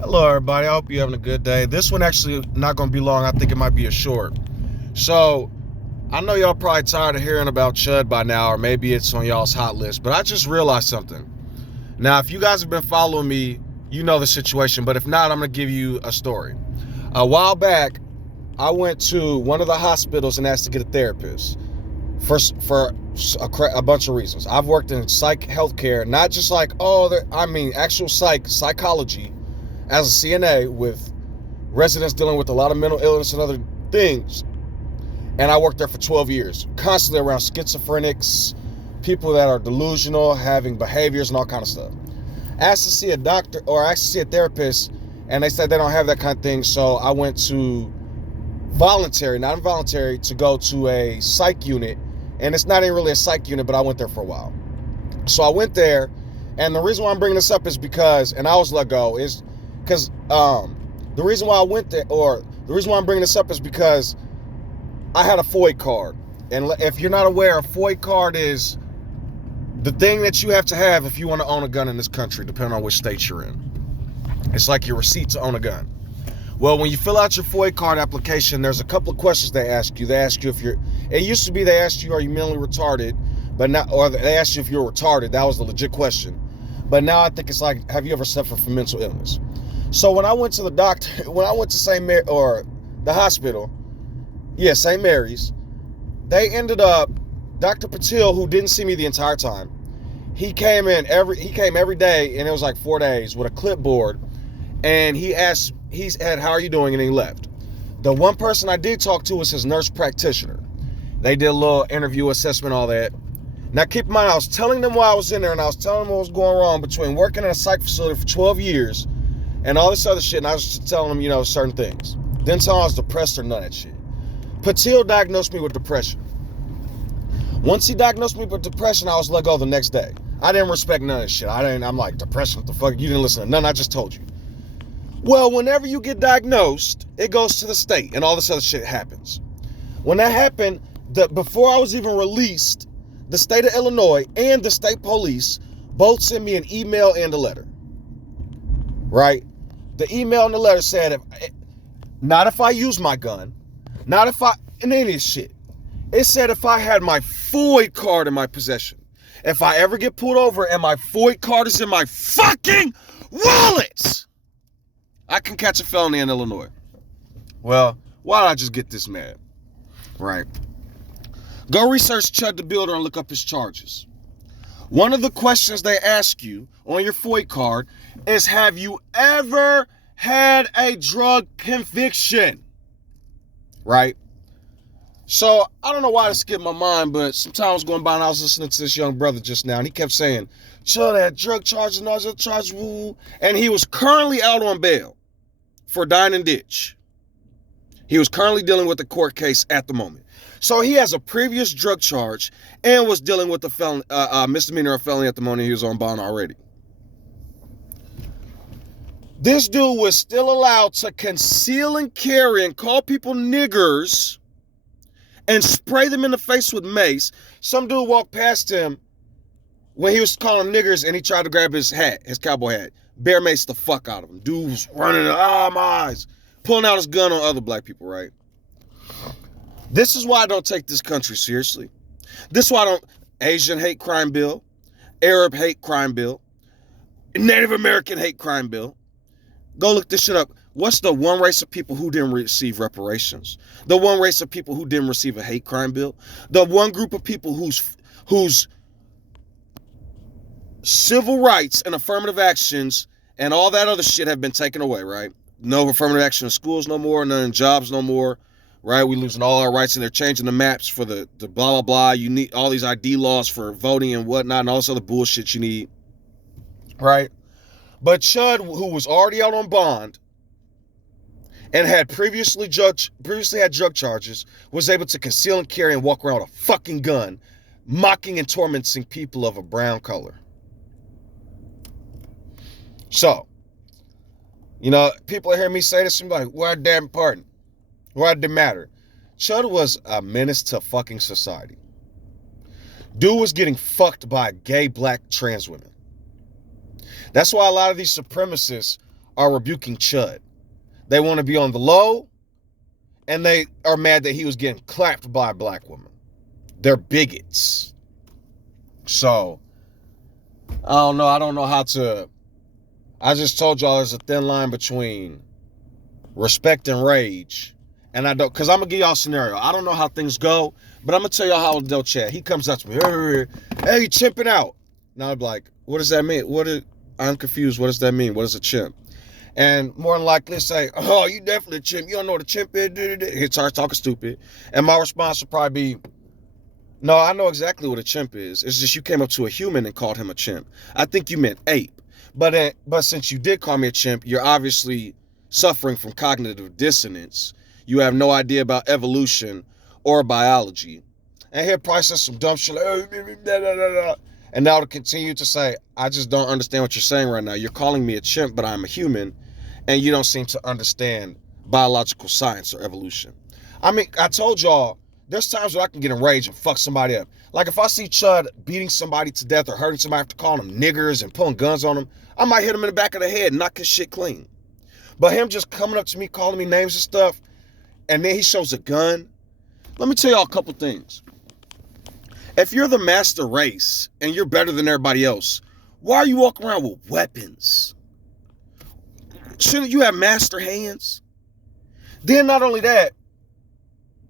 Hello, everybody. I hope you're having a good day. This one actually not going to be long. I think it might be a short. So, I know y'all probably tired of hearing about Chud by now, or maybe it's on y'all's hot list, but I just realized something. Now, if you guys have been following me, you know the situation, but if not, I'm going to give you a story. A while back, I went to one of the hospitals and asked to get a therapist for a bunch of reasons. I've worked in psych healthcare, not just like, actual psychology as a CNA with residents dealing with a lot of mental illness and other things. And I worked there for 12 years, constantly around schizophrenics, people that are delusional, having behaviors and all kind of stuff. Asked to see a doctor or asked to see a therapist, and they said they don't have that kind of thing. So I went to not involuntary, to go to a psych unit. And it's not even really a psych unit, but I went there for a while. So I went there, and the reason why I'm bringing this up is because, and I was let go, is because the reason why I went there, or the reason why I'm bringing this up is because I had a FOID card. And if you're not aware, a FOID card is the thing that you have to have if you want to own a gun in this country, depending on which state you're in. It's like your receipt to own a gun. Well, when you fill out your FOID card application, there's a couple of questions they ask you. They ask you if you're, it used to be they asked you, are you mentally retarded? But now, or they asked you if you're retarded. That was the legit question. But now I think it's like, have you ever suffered from mental illness? So when I went to the doctor, when I went to the hospital, St. Mary's, they ended up, Dr. Patil, who didn't see me the entire time, he came every day, and it was like 4 days, with a clipboard, and he said, how are you doing? And he left. The one person I did talk to was his nurse practitioner. They did a little interview, assessment, all that. Now keep in mind, I was telling them why I was in there, and I was telling them what was going wrong between working in a psych facility for 12 years and all this other shit, and I was just telling them, certain things. Didn't tell them I was depressed or none of that shit. Patil diagnosed me with depression. Once he diagnosed me with depression, I was let go the next day. I didn't respect none of this shit. I'm like, depression, what the fuck? You didn't listen to none, I just told you. Well, whenever you get diagnosed, it goes to the state, and all this other shit happens. When that happened, before I was even released, the state of Illinois and the state police both sent me an email and a letter. Right? The email and the letter said, not if I use my gun, not if in any of this shit. It said if I had my FOID card in my possession, if I ever get pulled over and my FOID card is in my fucking wallet, I can catch a felony in Illinois. Well, why did I just get this mad? Right. Go research Chud the Builder and look up his charges. One of the questions they ask you on your FOID card is, have you ever had a drug conviction? Right? So, I don't know why this skipped my mind, but some time was going by and I was listening to this young brother just now, and he kept saying, Chud had drug charges and all those charges, woo. And he was currently out on bail for dine and ditch. He was currently dealing with a court case at the moment. So he has a previous drug charge and was dealing with a misdemeanor or felony at the moment. He was on bond already. This dude was still allowed to conceal and carry and call people niggers and spray them in the face with mace. Some dude walked past him when he was calling them niggers, and he tried to grab his hat, his cowboy hat. Bear maced the fuck out of him. Dude was running, my eyes, pulling out his gun on other black people, right? This is why I don't take this country seriously. This is why I don't. Asian hate crime bill, Arab hate crime bill, Native American hate crime bill. Go look this shit up. What's the one race of people who didn't receive reparations? The one race of people who didn't receive a hate crime bill? The one group of people whose civil rights and affirmative actions and all that other shit have been taken away, right? No affirmative action in schools no more, none in jobs no more, right? We're losing all our rights, and they're changing the maps for the blah, blah, blah. You need all these ID laws for voting and whatnot and all this other bullshit you need, right? But Chud, who was already out on bond and had previously had drug charges, was able to conceal and carry and walk around with a fucking gun, mocking and tormenting people of a brown color. So, people hear me say this, and be like, why damn important? Why did it matter? Chud was a menace to fucking society. Dude was getting fucked by gay black trans women. That's why a lot of these supremacists are rebuking Chud. They want to be on the low, and they are mad that he was getting clapped by a black woman. They're bigots. So, I don't know. I don't know how to... I just told y'all there's a thin line between respect and rage. And I don't... Because I'm going to give y'all a scenario. I don't know how things go, but I'm going to tell y'all how they'll chat. He comes up to me. Hey, you chimping out. Now I'm like, what does that mean? I'm confused. What does that mean? What is a chimp? And more than likely say, oh, you definitely a chimp. You don't know what a chimp is. He starts talking stupid. And my response would probably be, no, I know exactly what a chimp is. It's just you came up to a human and called him a chimp. I think you meant ape. But since you did call me a chimp, you're obviously suffering from cognitive dissonance. You have no idea about evolution or biology. And he'll probably say some dumb shit like, and now to continue to say, I just don't understand what you're saying right now. You're calling me a chimp, but I'm a human, and you don't seem to understand biological science or evolution. I mean, I told y'all, there's times where I can get enraged and fuck somebody up. Like if I see Chud beating somebody to death or hurting somebody after calling them niggers and pulling guns on them, I might hit him in the back of the head and knock his shit clean. But him just coming up to me, calling me names and stuff, and then he shows a gun. Let me tell y'all a couple things. If you're the master race and you're better than everybody else, why are you walking around with weapons? Shouldn't you have master hands? Then not only that,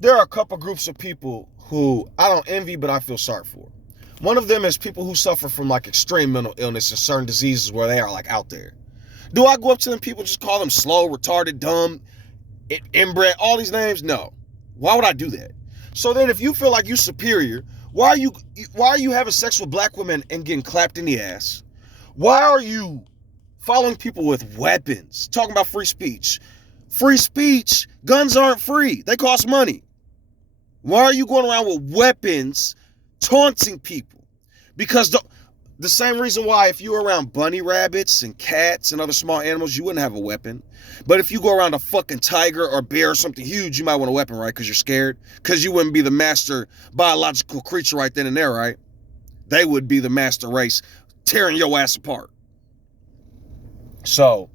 there are a couple groups of people who I don't envy, but I feel sorry for. One of them is people who suffer from like extreme mental illness and certain diseases where they are like out there. Do I go up to them people, just call them slow, retarded, dumb, inbred, all these names? No. Why would I do that? So then if you feel like you're superior, why are you having sex with black women and getting clapped in the ass? Why are you following people with weapons? Talking about free speech. Free speech, guns aren't free. They cost money. Why are you going around with weapons taunting people? Because the same reason why if you were around bunny rabbits and cats and other small animals, you wouldn't have a weapon. But if you go around a fucking tiger or bear or something huge, you might want a weapon, right? Because you're scared. Because you wouldn't be the master biological creature right then and there, right? They would be the master race tearing your ass apart. So,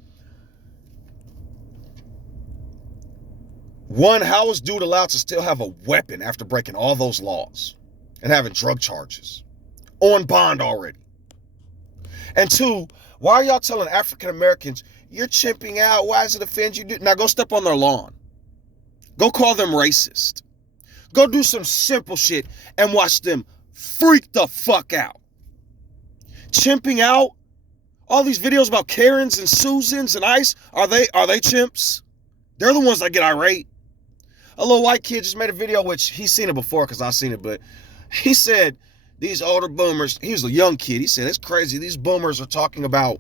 one, how is dude allowed to still have a weapon after breaking all those laws and having drug charges on bond already? And two, why are y'all telling African Americans, you're chimping out, why does it offend you? Now go step on their lawn. Go call them racist. Go do some simple shit and watch them freak the fuck out. Chimping out? All these videos about Karens and Susans and ICE, are they chimps? They're the ones that get irate. A little white kid just made a video, which he's seen it before because I've seen it, but he said these older boomers, he was a young kid, he said, it's crazy, these boomers are talking about,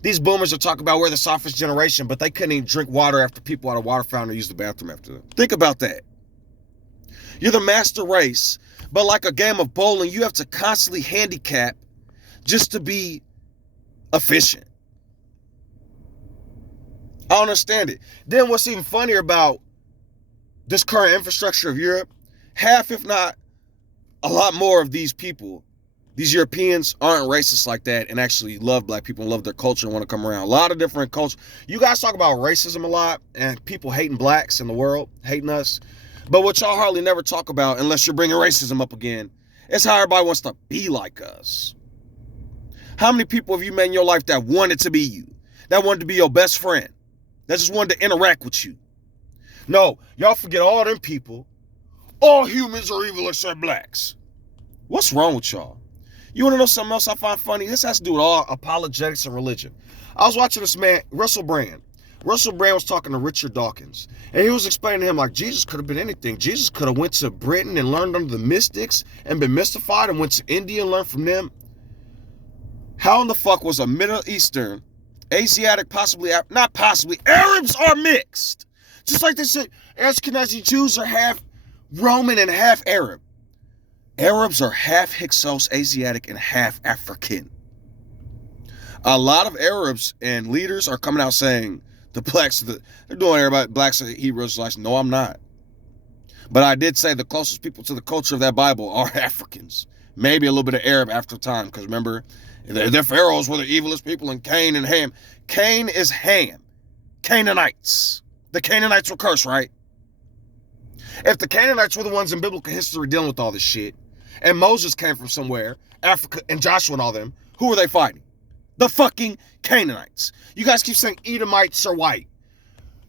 these boomers are talking about we're the softest generation, but they couldn't even drink water after people at a water fountain or use the bathroom after them. Think about that. You're the master race, but like a game of bowling, you have to constantly handicap just to be efficient. I don't understand it. Then what's even funnier about this current infrastructure of Europe, half, if not a lot more of these people, these Europeans aren't racist like that and actually love black people and love their culture and want to come around. A lot of different cultures. You guys talk about racism a lot and people hating blacks in the world, hating us. But what y'all hardly never talk about, unless you're bringing racism up again, is how everybody wants to be like us. How many people have you met in your life that wanted to be you? That wanted to be your best friend? That just wanted to interact with you? No, y'all forget all them people. All humans are evil except blacks. What's wrong with y'all? You want to know something else I find funny? This has to do with all apologetics and religion. I was watching this man, Russell Brand. Russell Brand was talking to Richard Dawkins. And he was explaining to him like Jesus could have been anything. Jesus could have went to Britain and learned under the mystics and been mystified and went to India and learned from them. How in the fuck was a Middle Eastern, Asiatic, not possibly, Arabs are mixed. Just like they said, Ashkenazi Jews are half Roman and half Arab. Arabs are half Hyksos, Asiatic, and half African. A lot of Arabs and leaders are coming out saying the blacks, they're doing everybody, blacks are Hebrews. No, I'm not. But I did say the closest people to the culture of that Bible are Africans. Maybe a little bit of Arab after time, because remember, the pharaohs were the evilest people, and Cain and Ham. Cain is Ham. Canaanites. The Canaanites were cursed, right? If the Canaanites were the ones in biblical history dealing with all this shit, and Moses came from somewhere, Africa, and Joshua and all them, who were they fighting? The fucking Canaanites. You guys keep saying Edomites are white.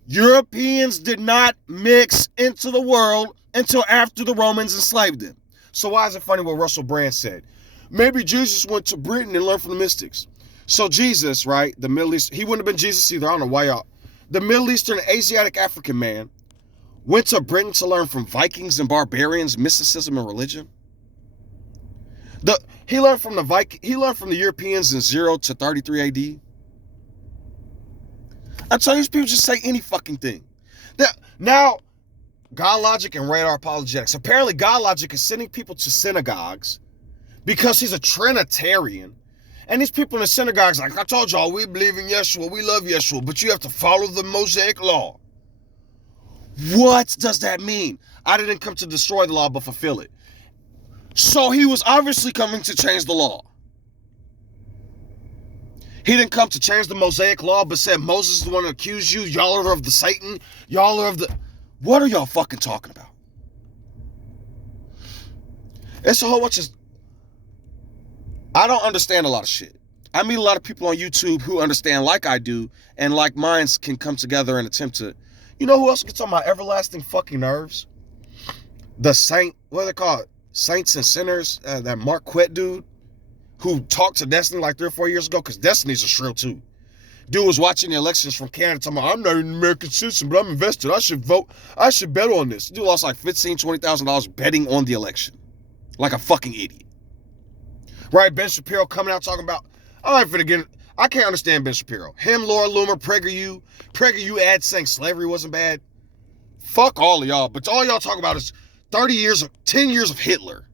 Europeans did not mix into the world until after the Romans enslaved them. So why is it funny what Russell Brand said? Maybe Jesus went to Britain and learned from the mystics. So Jesus, right, the Middle East, he wouldn't have been Jesus either. I don't know why y'all. The Middle Eastern Asiatic African man went to Britain to learn from Vikings and barbarians, mysticism and religion. He learned from the Europeans in 0 to 33 AD. I'm telling you, these people just say any fucking thing. Now, God Logic and Radar Apologetics. Apparently, God Logic is sending people to synagogues because he's a Trinitarian. And these people in the synagogues like, I told y'all, we believe in Yeshua, we love Yeshua, but you have to follow the Mosaic law. What does that mean? I didn't come to destroy the law, but fulfill it. So he was obviously coming to change the law. He didn't come to change the Mosaic law, but said Moses is the one that accused you. Y'all are of the Satan. Y'all are of the... What are y'all fucking talking about? It's a whole bunch of... I don't understand a lot of shit. I meet a lot of people on YouTube who understand like I do, and like minds can come together and attempt to... You know who else gets on my everlasting fucking nerves? The saint... What are they called? Saints and Sinners? That Marquette dude who talked to Destiny like 3 or 4 years ago, because Destiny's a shrill too. Dude was watching the elections from Canada talking about, I'm not an American citizen, but I'm invested. I should vote. I should bet on this. Dude lost like $15,000, $20,000 betting on the election. Like a fucking idiot. Right? Ben Shapiro coming out talking about, I can't understand Ben Shapiro. Him, Laura Loomer, PragerU ads saying slavery wasn't bad. Fuck all of y'all. But all y'all talk about is 10 years of Hitler.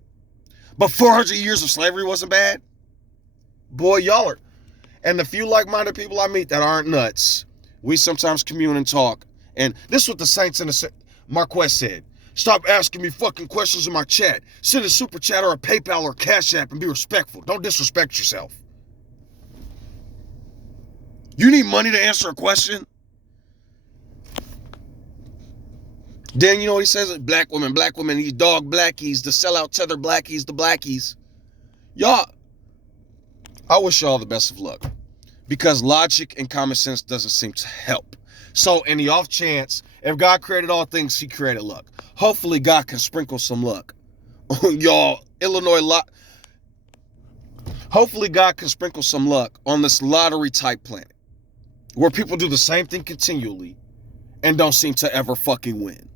But 400 years of slavery wasn't bad. Boy, y'all are... And the few like-minded people I meet that aren't nuts, we sometimes commune and talk. And this is what the Saints and the Marquette said. Stop asking me fucking questions in my chat. Send a super chat or a PayPal or Cash App and be respectful. Don't disrespect yourself. You need money to answer a question? Then you know what he says? Black women, these dog blackies, the sellout tether blackies, the blackies. Y'all, I wish y'all the best of luck, because logic and common sense doesn't seem to help. So in the off chance, if God created all things, he created luck. Hopefully God can sprinkle some luck on y'all Hopefully God can sprinkle some luck on this lottery type planet where people do the same thing continually and don't seem to ever fucking win.